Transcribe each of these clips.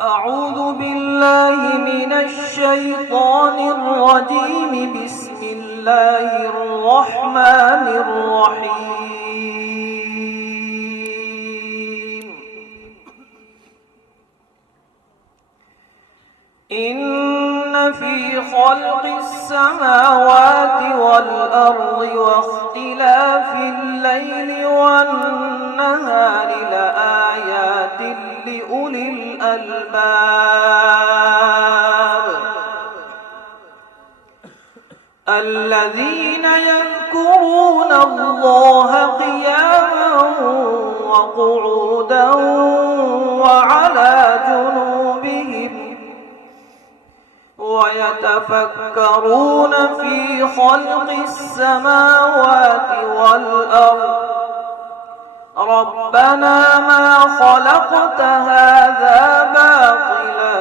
أعوذ بالله من الشيطان الرجيم. بسم الله الرحمن الرحيم. إن في خلق السماوات والأرض واختلاف الليل والنهار لآيات لأولي الألباب الذين يذكرون الله قياما وقعودا وعلى جنوبهم ويتفكرون في خلق السماوات والأرض ربنا ما خلقت هذا باطلا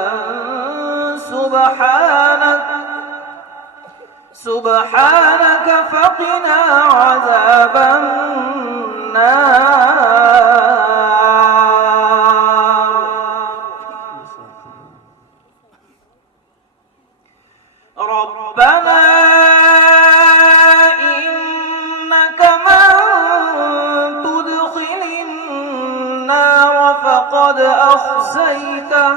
سبحانك فقنا عذاب النار. ربنا إنك من تدخل النار فقد أخزيته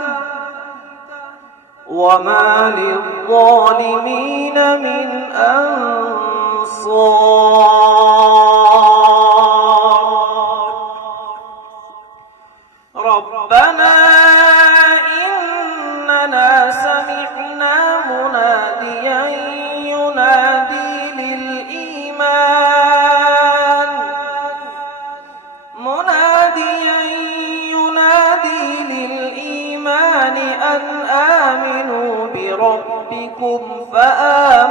وما للظالمين من أنصار. ربنا إننا سمعنا مناديا ينادي للإيمان أن آمنوا بربكم فآمنوا